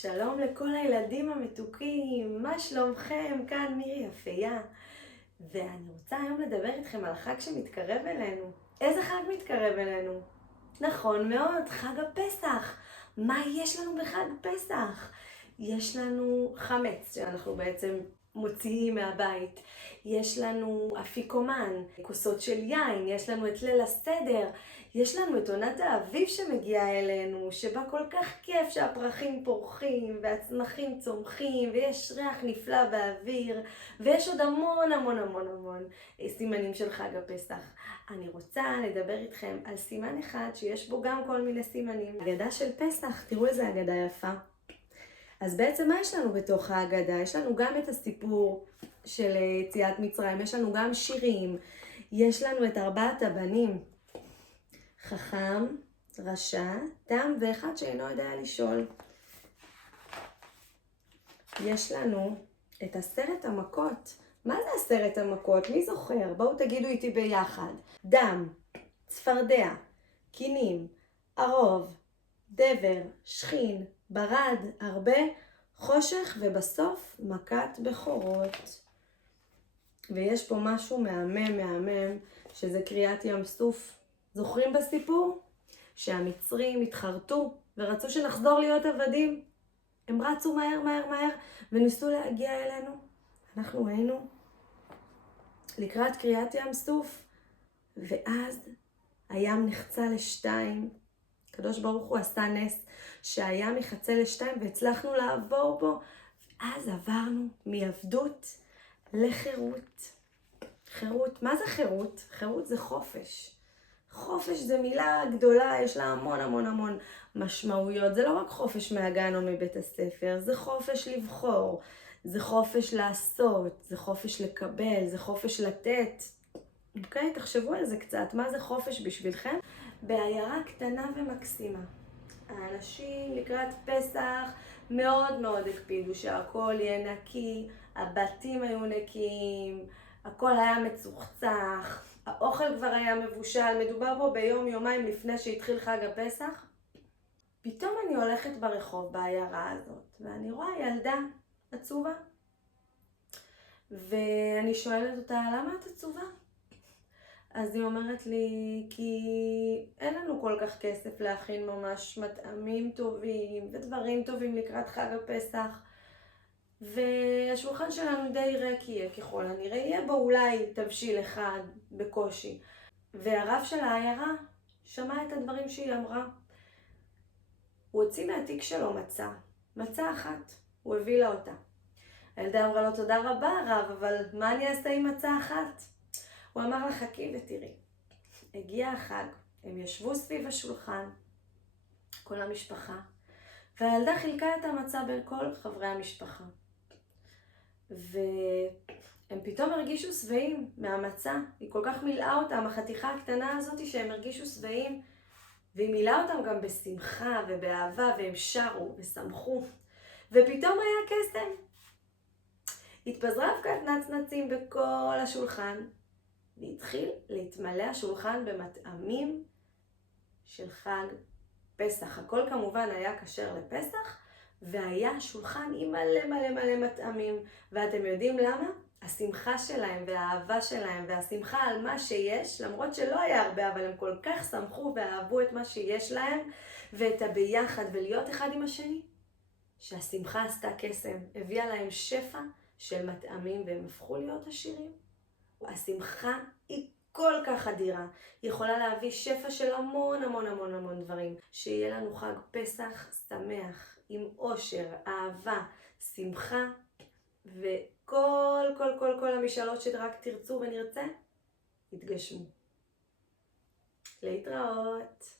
שלום לכל הילדים המתוקים, מה שלומכם? כאן מירי יפייה. ואני רוצה היום לדבר איתכם על החג שמתקרב אלינו. איזה חג מתקרב אלינו? נכון מאוד, חג הפסח. מה יש לנו בחג פסח? יש לנו חמץ שאנחנו בעצם מוציאים מהבית. יש לנו אפיקומן, כוסות של יין, יש לנו את ליל הסדר, יש לנו את עונת האביב שמגיעה אלינו, שבה כל כך כיף שהפרחים פורחים והצמחים צומחים ויש ריח נפלא באוויר, ויש עוד המון המון המון המון סימנים של חג הפסח. אני רוצה לדבר איתכם על סימן אחד שיש בו גם כל מיני סימנים. אגדה של פסח, תראו איזה אגדה יפה. אז בעצם מה יש לנו בתוך האגדה? יש לנו גם את הסיפור של יציאת מצרים, יש לנו גם שירים, יש לנו את 4 הבנים, חכם, רשע, תם ואחד שאינו יודע לשאול. יש לנו את 10 המכות. מה זה 10 המכות? מי זוכר? בואו תגידו איתי ביחד. דם, צפרדע, קינים, ערוב, דבר, שכין, ברד, הרבה, חושך ובסוף מכת בכורות. ויש פה משהו מהמם שזה קריאת ים סוף. זוכרים בסיפור? שהמצרים התחרטו ורצו שנחזור להיות עבדים. הם רצו מהר וניסו להגיע אלינו. אנחנו היינו לקראת קריאת ים סוף, ואז הים נחצה לשתיים. הקדוש ברוך הוא עשה נס שהים יחצה לשתיים והצלחנו לעבור בו, ואז עברנו מעבדות לחירות. חירות, מה זה חירות? חירות זה חופש. חופש זה מילה גדולה, יש לה המון משמעויות. זה לא רק חופש מהגן או מבית הספר, זה חופש לבחור, זה חופש לעשות, זה חופש לקבל, זה חופש לתת. אוקיי? תחשבו על זה קצת, מה זה חופש בשבילכם? בעיירה קטנה ומקסימה. האנשים לקראת פסח מאוד הקפידו שהכל יהיה נקי, הבתים היו נקיים, הכל היה מצוחצח, האוכל כבר היה מבושל. מדובר פה ביום-יומיים לפני שהתחיל חג הפסח. פתאום אני הולכת ברחוב בעיירה הזאת, ואני רואה ילדה עצובה. ואני שואלת אותה, למה את עצובה? אז היא אומרת לי, כי אין לנו כל כך כסף להכין ממש מטעמים טובים ודברים טובים לקראת חג הפסח. והשולחן שלנו די ריק יהיה ככל הנראה, יהיה בו אולי תבשיל אחד בקושי. והרב של העיירה שמע את הדברים שהיא אמרה. הוא הוציא מהתיק שלו מצה אחת, הוא הביא לה אותה. הילדה אמרה לו, תודה רבה רב, אבל מה אני אעשה עם מצה אחת? הוא אמר לה, חכי ותראי. הגיע החג, הם ישבו סביב השולחן, כל המשפחה, והילדה חילקה את המצה בין כל חברי המשפחה. והם פתאום הרגישו שבעים מהמצה. היא כל כך מילאה אותם, החתיכה הקטנה הזאת, שהם הרגישו שבעים, והיא מילאה אותם גם בשמחה ובאהבה, והם שרו ושמחו. ופתאום היה קסם. התפזרה אבקת נצנצים בכל השולחן, והתחיל להתמלא השולחן במטעמים של חג פסח. הכל כמובן היה כשר לפסח, והיה שולחן עם מלא מטעמים. ואתם יודעים למה? השמחה שלהם והאהבה שלהם והשמחה על מה שיש, למרות שלא היה הרבה, אבל הם כל כך שמחו ואהבו את מה שיש להם ואת הביחד ולהיות אחד עם השני, שהשמחה עשתה קסם, הביאה להם שפע של מטעמים והם הפכו להיות עשירים. השמחה היא כל כך אדירה, היא יכולה להביא שפע של המון דברים. שיהיה לנו חג פסח שמח, עם אושר, אהבה, שמחה, וכל המשאלות שרק תרצו ונרצה, יתגשמו. להתראות.